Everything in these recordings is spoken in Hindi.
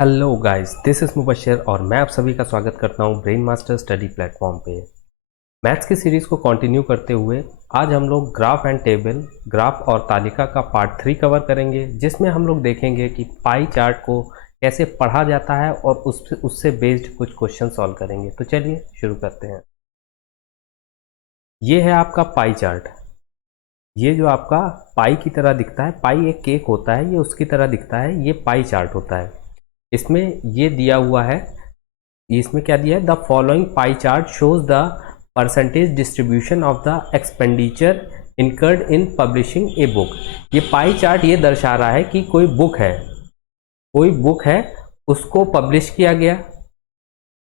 Hello guys, this is Mubashar और मैं आप सभी का स्वागत करता हूं ब्रेन मास्टर स्टडी प्लेटफॉर्म पे। मैथ्स की सीरीज़ को कंटिन्यू करते हुए आज हम लोग ग्राफ एंड टेबल, ग्राफ और तालिका का पार्ट 3 कवर करेंगे, जिसमें हम लोग देखेंगे कि पाई चार्ट को कैसे पढ़ा जाता है और उससे बेस्ड कुछ क्वेश्चन सॉल्व करेंगे। तो चलिए शुरू करते हैं। ये है आपका पाई चार्ट। ये जो आपका पाई की तरह दिखता है, पाई एक केक होता है, ये उसकी तरह दिखता है, ये पाई चार्ट होता है। इसमें ये दिया हुआ है, इसमें क्या दिया है, the following pie chart shows the percentage distribution of the expenditure incurred in publishing a book. ये पाई चार्ट ये दर्शा रहा है कि कोई बुक है, उसको पब्लिश किया गया,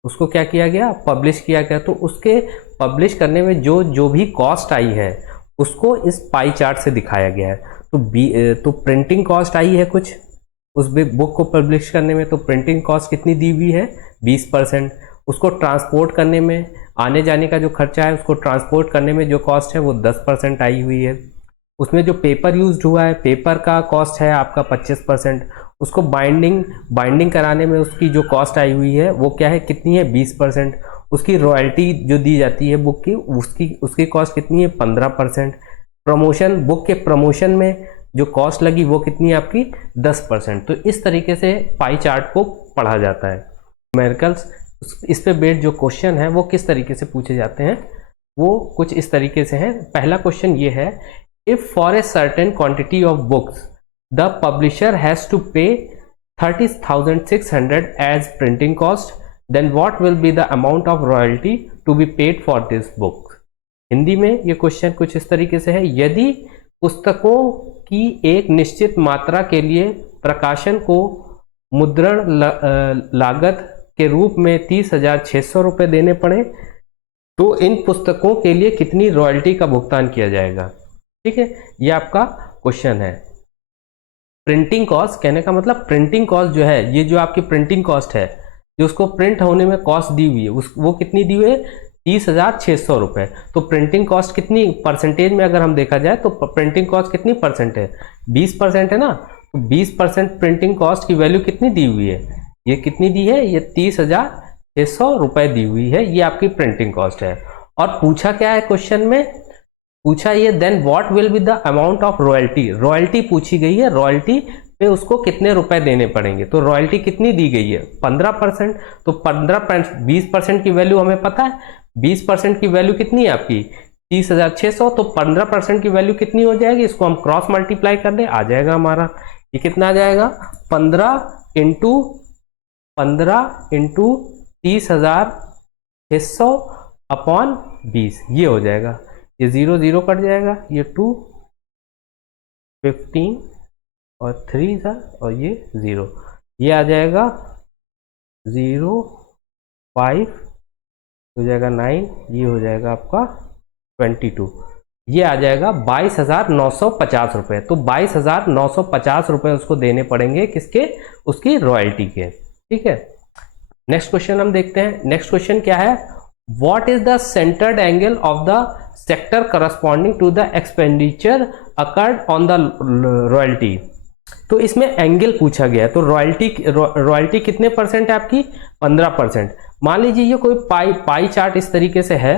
उसको क्या किया गया, पब्लिश किया गया। तो उसके पब्लिश करने में जो जो भी कॉस्ट आई है उसको इस पाई चार्ट से दिखाया गया है। तो प्रिंटिंग कॉस्ट आई है कुछ उस बुक को पब्लिश करने में, तो प्रिंटिंग कॉस्ट कितनी दी हुई है, 20%। उसको ट्रांसपोर्ट करने में, आने जाने का जो खर्चा है, उसको ट्रांसपोर्ट करने में जो कॉस्ट है वो 10% आई हुई है। उसमें जो पेपर यूज हुआ है, पेपर का कॉस्ट है आपका 25%। उसको बाइंडिंग कराने में उसकी जो कॉस्ट आई हुई है वो क्या है, कितनी है, 20%। उसकी रॉयल्टी जो दी जाती है बुक की, उसकी कॉस्ट कितनी है, 15%। बुक के प्रमोशन में जो कॉस्ट लगी वो कितनी है आपकी, 10%। तो इस तरीके से पाई चार्ट को पढ़ा जाता है। न्यूमेरिकल्स, इस पे बेस्ड जो क्वेश्चन है वो किस तरीके से पूछे जाते हैं, वो कुछ इस तरीके से है। पहला क्वेश्चन ये है, if for a certain quantity of books the publisher has to pay 30,600 as printing cost, then what will be the amount of royalty to be paid for this book. Hindi में ये क्वेश्चन कुछ इस तरीके से है, यदि पुस्तकों की एक निश्चित मात्रा के लिए प्रकाशन को मुद्रण लागत के रूप में 30,600 रुपये देने पड़े, तो इन पुस्तकों के लिए कितनी रॉयल्टी का भुगतान किया जाएगा। ठीक है, ये आपका क्वेश्चन है। प्रिंटिंग कॉस्ट, कहने का मतलब प्रिंटिंग कॉस्ट जो है, ये जो आपकी प्रिंटिंग कॉस्ट है, जो उसको प्रिंट होने में कॉस्ट दी हुई है, वो कितनी दी हुई है, 30,600 रुपये। तो प्रिंटिंग कॉस्ट कितनी परसेंटेज में अगर हम देखा जाए तो प्रिंटिंग कॉस्ट कितनी परसेंट है, 20% है ना। तो 20% प्रिंटिंग कॉस्ट की वैल्यू कितनी दी हुई है, ये कितनी दी है, ये 30,600 रुपये दी हुई है, ये आपकी प्रिंटिंग कॉस्ट है। और पूछा क्या है क्वेश्चन में, पूछा ये then what will be the amount of royalty, royalty पूछी गई है, रॉयल्टी पे उसको कितने रुपए देने पड़ेंगे। तो रॉयल्टी कितनी दी गई है, 15%। तो 20% की वैल्यू हमें पता है, 20% की वैल्यू कितनी है आपकी, 30,600। तो 15% की वैल्यू कितनी हो जाएगी, इसको हम क्रॉस मल्टीप्लाई कर दें, आ जाएगा हमारा, ये कितना आ जाएगा, 15 इंटू 30,600 अपॉन 20, ये हो जाएगा। ये 0 0 कट जाएगा, ये 2 15 और 3 था, और ये 0, ये आ जाएगा 0 5 हो जाएगा 9, ये हो जाएगा आपका 22, ये आ जाएगा 22,950 रुपये। तो 22,950 रुपये उसको देने पड़ेंगे, किसके, उसकी रॉयल्टी के। ठीक है, नेक्स्ट क्वेश्चन हम देखते हैं। नेक्स्ट क्वेश्चन क्या है, what is the centred angle of the sector corresponding to the expenditure occurred on the royalty. तो इसमें एंगल पूछा गया है, तो रॉयल्टी कितने परसेंट है आपकी, 15%। मान लीजिए ये कोई पाई चार्ट इस तरीके से है,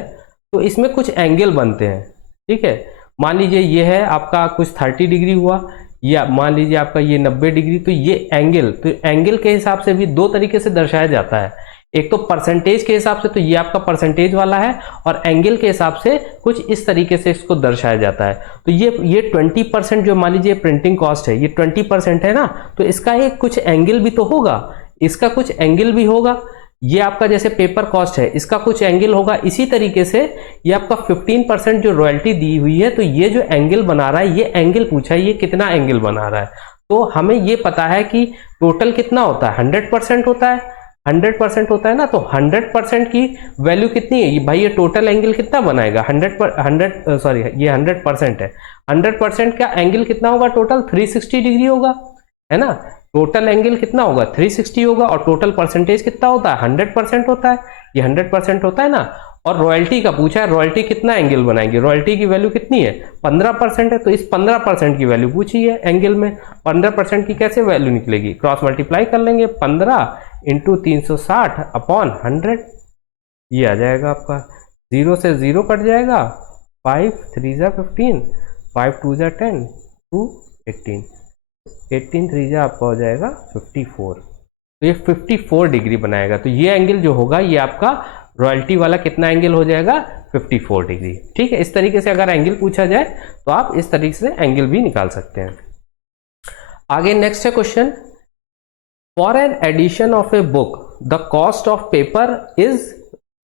तो इसमें कुछ एंगल बनते हैं। ठीक है, मान लीजिए ये है आपका कुछ 30 डिग्री हुआ, या मान लीजिए आपका ये 90 डिग्री। तो ये एंगल, तो एंगल के हिसाब से भी दो तरीके से दर्शाया जाता है, एक तो परसेंटेज के हिसाब से, तो ये आपका परसेंटेज वाला है, और एंगल के हिसाब से कुछ इस तरीके से इसको दर्शाया जाता है। तो ये 20% जो मान लीजिए प्रिंटिंग कॉस्ट है, ये 20% है ना, तो इसका एक कुछ एंगल भी तो होगा, इसका कुछ एंगल भी होगा। ये आपका जैसे पेपर कॉस्ट है, इसका कुछ एंगल होगा। इसी तरीके से ये आपका 15% जो रॉयल्टी दी हुई है, तो ये जो एंगल बना रहा है, ये एंगल पूछा है, ये कितना एंगल बना रहा है। तो हमें ये पता है कि टोटल कितना होता है, 100% होता है, 100% होता है ना। तो 100% की वैल्यू कितनी है भाई, ये टोटल एंगल कितना बनाएगा, 100% है, 100% का एंगल कितना होगा, टोटल 360 डिग्री होगा, है ना। टोटल एंगल कितना होगा 360 होगा, और टोटल परसेंटेज कितना होता है 100% होता है, ये 100% होता है ना। और रॉयल्टी का पूछा है, रॉयल्टी कितना एंगल बनाएंगे, रॉयल्टी की वैल्यू कितनी है 15% है, तो इस 15% की वैल्यू पूछी है एंगल में। 15% की कैसे वैल्यू निकलेगी, क्रॉस मल्टीप्लाई कर लेंगे, 15 इंटू 360 अपॉन 100, ये आ जाएगा आपका। 0 से 0 कट जाएगा, 5 3 जा 15, 5 2 जा 10, 2 18, 18 3 जा आपका हो जाएगा 54। तो ये 54 डिग्री बनाएगा। तो ये एंगल जो होगा ये आपका रॉयल्टी वाला कितना एंगल हो जाएगा 54 डिग्री। ठीक है, इस तरीके से अगर एंगल पूछा जाए तो आप इस तरीके से एंगल भी निकाल सकते हैं। आगे नेक्स्ट है question, for an edition of a book the cost of paper is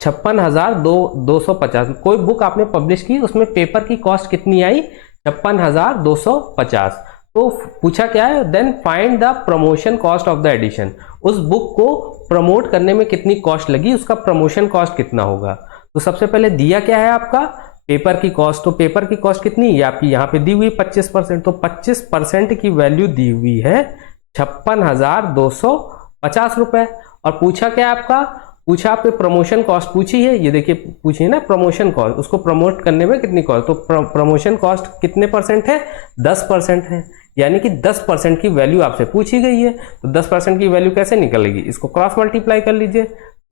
56,250। कोई बुक आपने पब्लिश की, उसमें पेपर की कॉस्ट कितनी आई 56,250। तो पूछा क्या है, then find the promotion cost of the edition. उस बुक को प्रमोट करने में कितनी कॉस्ट लगी, उसका प्रमोशन कॉस्ट कितना होगा। तो सबसे पहले दिया क्या है आपका पेपर की कॉस्ट, तो पेपर की कॉस्ट कितनी है आपकी यहाँ पे दी हुई 25%, तो 25% की वैल्यू दी हुई है 56,250 रुपए। और पूछा क्या है आपका, पूछा आपने प्रमोशन कॉस्ट पूछी है, ये देखिए पूछी है ना प्रमोशन कॉस्ट, उसको प्रमोट करने में कितनी कॉस्ट, तो प्रमोशन कॉस्ट कितने परसेंट है 10% है, यानी कि 10% की वैल्यू आपसे पूछी गई है। तो 10% की वैल्यू कैसे निकलेगी, इसको क्रॉस मल्टीप्लाई कर लीजिए,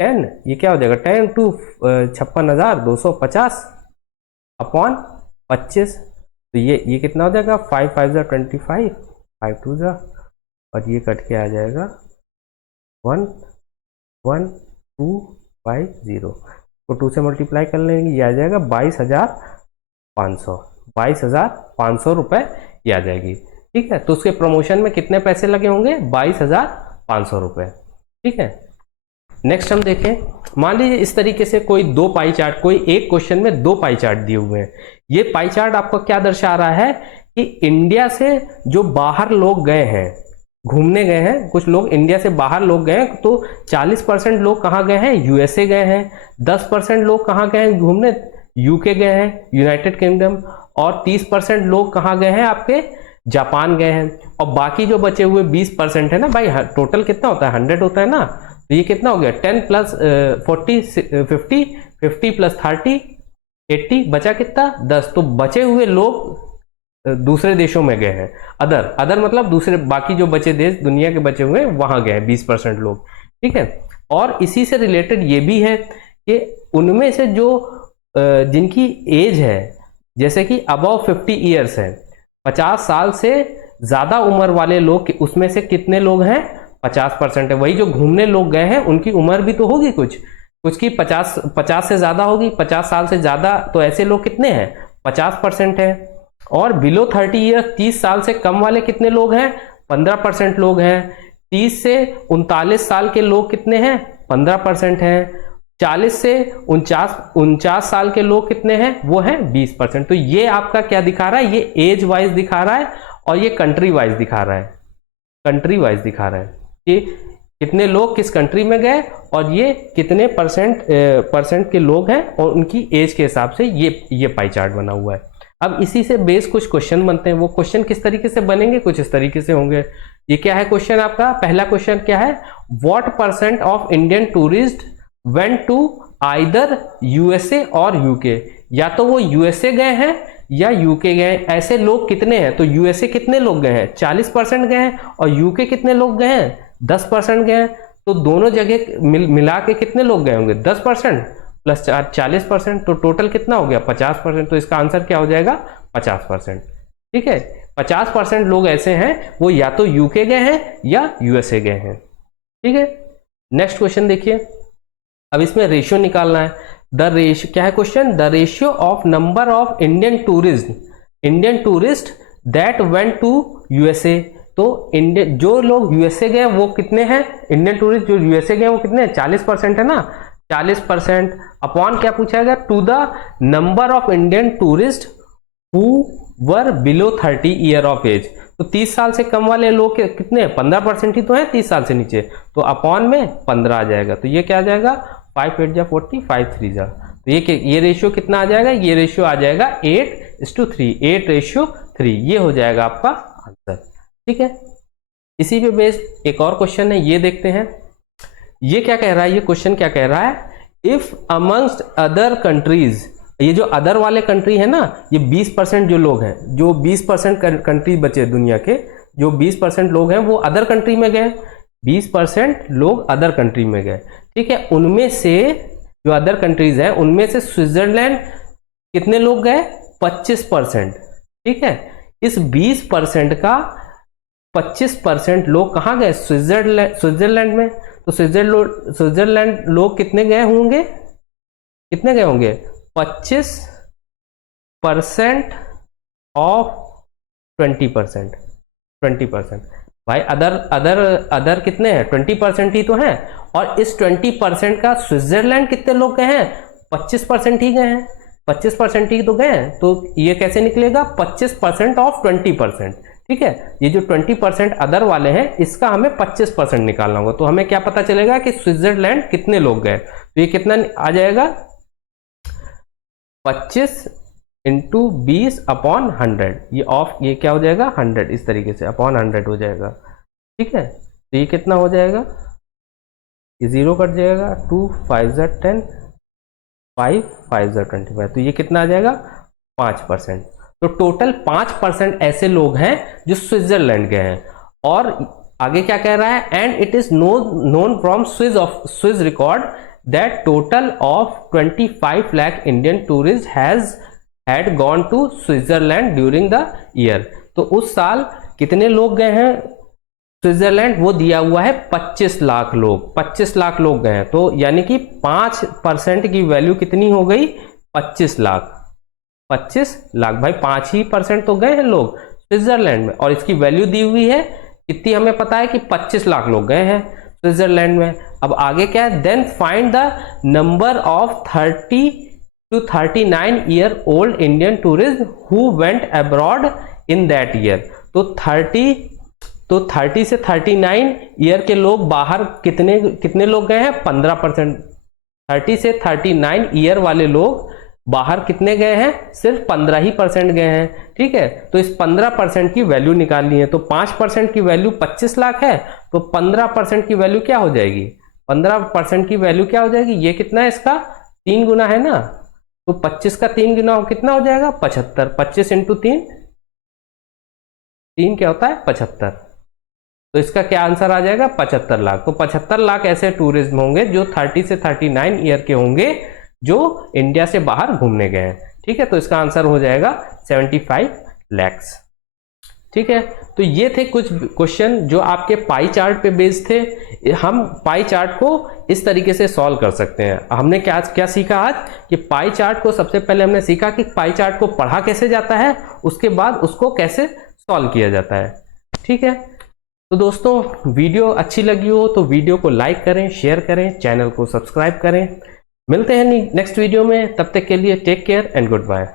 10 ये क्या हो जाएगा 10 टू 56,250 अपॉन 25, तो ये कितना हो जाएगा 5 5 जा 25, 5 2 जा, और ये कट के आ जाएगा 1 1 2 5 0, तो 2 से मल्टीप्लाई कर लेंगे, ये आ जाएगा 22,500, 22,500 रुपए ये आ जाएगी। ठीक है, तो उसके प्रमोशन में कितने पैसे लगे होंगे 22,500 रुपए। ठीक है, नेक्स्ट हम देखें, मान लीजिए इस तरीके से कोई दो पाई चार्ट, कोई एक क्वेश्चन में दो पाई चार्ट दिए हुए हैं। ये पाई चार्ट आपको क्या दर्शा रहा है कि इंडिया से जो बाहर लोग गए हैं, घूमने गए हैं, कुछ लोग इंडिया से बाहर लोग गए हैं, तो 40% लोग कहाँ गए हैं यूएसए गए हैं, 10% लोग कहाँ गए हैं घूमने यूके गए हैं यूनाइटेड किंगडम, और 30% लोग कहाँ गए हैं आपके जापान गए हैं, और बाकी जो बचे हुए 20% है ना भाई, टोटल कितना होता है 100 होता है ना, तो ये कितना हो गया 10 प्लस 40 50, 50 प्लस 30 80, बचा कितना 10। तो बचे हुए लोग दूसरे देशों में गए हैं, अदर मतलब दूसरे बाकी जो बचे देश दुनिया के बचे हुए वहां गए हैं 20% लोग। ठीक है, और इसी से रिलेटेड ये भी है कि उनमें से जो जिनकी एज है जैसे कि अबव 50 ईयर्स है, 50 साल से ज्यादा उम्र वाले लोग, उसमें से कितने लोग हैं 50% है। वही जो घूमने लोग गए हैं उनकी उम्र भी तो होगी कुछ की 50 से ज्यादा होगी, 50 साल से ज्यादा, तो ऐसे लोग कितने हैं 50% है। और बिलो 30 ईयर 30 साल से कम वाले कितने लोग हैं 15% लोग हैं। 30 से 39 साल के लोग कितने हैं 15% हैं। 40 से 49 साल के लोग कितने हैं वो हैं 20%। तो ये आपका क्या दिखा रहा है, ये एज वाइज दिखा रहा है और ये कंट्री वाइज दिखा रहा है, कंट्री वाइज दिखा रहा है कि कितने लोग किस कंट्री में गए और ये कितने परसेंट के लोग हैं और उनकी एज के हिसाब से ये पाई चार्ट बना हुआ है। अब इसी से बेस कुछ क्वेश्चन बनते हैं। वो क्वेश्चन किस तरीके से बनेंगे, कुछ इस तरीके से होंगे। ये क्या है क्वेश्चन आपका, पहला क्वेश्चन क्या है, what percent of Indian tourist went to either USA और यूके। या तो वो यूएसए गए हैं या यूके गए हैं, ऐसे लोग कितने हैं। तो यूएसए कितने लोग गए हैं 40% गए हैं और यूके कितने लोग गए हैं 10% गए हैं। तो दोनों जगह मिला के कितने लोग गए होंगे 10% प्लस 40%, तो टोटल कितना हो गया 50%। तो इसका आंसर क्या हो जाएगा 50%। ठीक है, 50% लोग ऐसे हैं वो या तो यूके गए हैं या यूएसए गए हैं। ठीक है, नेक्स्ट क्वेश्चन देखिए। अब इसमें रेशियो निकालना है। द रेशियो क्या है question, the ratio of number of Indian tourist that went to USA. तो इंडियन जो लोग यूएसए गए वो कितने हैं, इंडियन टूरिस्ट जो यूएसए गए वो कितने हैं 40% है ना, 40% अपॉन क्या पूछा गया, to the number of Indian tourist who were below 30 year of age. तो 30 साल से कम वाले लोग कितने 15% ही तो हैं 30 साल से नीचे, तो अपॉन में 15 आ जाएगा। तो ये क्या आ जाएगा 5 8 जा 40, 5 3 जा, तो ये रेशियो कितना आ जाएगा, ये रेशियो आ जाएगा 8:3, 8:3, ये हो जाएगा आपका आंसर। ठीक है, इसी पे बेस्ड एक और क्वेश्चन है, ये देखते हैं। ये क्या कह रहा है, ये क्वेश्चन क्या कह रहा है, इफ अमंगस्ट अदर कंट्रीज, ये जो अदर वाले कंट्री है ना, ये 20% जो लोग हैं, जो 20% कंट्री बचे दुनिया के, जो 20% लोग हैं वो अदर कंट्री में गए, 20% लोग अदर कंट्री में गए, ठीक है। उनमें से जो अदर कंट्रीज है उनमें से स्विट्जरलैंड कितने लोग गए, 25%, ठीक है। इस 20% का 25% लोग कहाँ गए, स्विट्जरलैंड में। तो स्विट्जरलैंड लोग कितने गए होंगे, कितने गए होंगे, 25% ऑफ 20%, 20%। भाई अदर कितने हैं, 20% ही तो हैं, और इस 20% का स्विट्जरलैंड कितने लोग गए हैं, 25% ही गए हैं, 25% ही तो गए हैं। तो ये कैसे निकलेगा, 25% ऑफ 20%, ठीक है। ये जो 20% अदर वाले हैं इसका हमें 25% निकालना होगा। तो हमें क्या पता चलेगा कि स्विट्जरलैंड कितने लोग गए, तो ये कितना आ जाएगा, 25 इंटू 20/100, ये क्या हो जाएगा, 100, इस तरीके से अपॉन 100 हो जाएगा, ठीक है। तो ये कितना हो जाएगा, ये 0 कट जाएगा, 2 5 10, 5 5 25, तो ये कितना आ जाएगा, 5%। तो टोटल 5% ऐसे लोग हैं जो स्विट्जरलैंड गए हैं। और आगे क्या कह रहा है, and it is known from Swiss record that total of 25 lakh Indian tourist had gone to Switzerland during the year. तो उस साल कितने लोग गए हैं स्विट्जरलैंड, वो दिया हुआ है 25 लाख लोग, 25 लाख लोग गए हैं। तो यानी कि 5% की वैल्यू कितनी हो गई, 25 लाख, 25 लाख। भाई 5% तो गए हैं लोग स्विट्जरलैंड में, और इसकी वैल्यू दी हुई है कितनी, हमें पता है कि 25 लाख लोग गए हैं स्विट्जरलैंड में। अब आगे क्या है, then find the number of 30 to 39 year old Indian tourist who went abroad in that year. तो 30 से 39 ईयर के लोग बाहर कितने लोग गए हैं, 15%। 30 से 39 ईयर वाले लोग बाहर कितने गए हैं, सिर्फ 15% गए हैं, ठीक है। तो इस 15% की वैल्यू निकालनी है। तो 5% की वैल्यू 25 लाख है, तो 15% की वैल्यू क्या हो जाएगी, 15% की वैल्यू क्या हो जाएगी, ये कितना है, इसका 3 गुना है ना, तो 25 का 3 गुना कितना हो जाएगा, 75। 25 इंटू 3 क्या होता है, 75। तो इसका क्या आंसर आ जाएगा, 75 लाख। तो 75 लाख ऐसे टूरिस्ट होंगे जो 30 से 39 ईयर के होंगे, जो इंडिया से बाहर घूमने गए हैं, ठीक है। तो इसका आंसर हो जाएगा 75 लैक्स, ठीक है। तो ये थे कुछ क्वेश्चन जो आपके पाई चार्ट पे बेस्ड थे। हम पाई चार्ट को इस तरीके से सॉल्व कर सकते हैं। हमने क्या सीखा आज, कि पाई चार्ट को सबसे पहले हमने सीखा कि पाई चार्ट को पढ़ा कैसे जाता है, उसके बाद उसको कैसे सॉल्व किया जाता है, ठीक है। तो दोस्तों वीडियो अच्छी लगी हो तो वीडियो को लाइक करें, शेयर करें, चैनल को सब्सक्राइब करें। मिलते हैं नेक्स्ट वीडियो में, तब तक के लिए take care and good bye.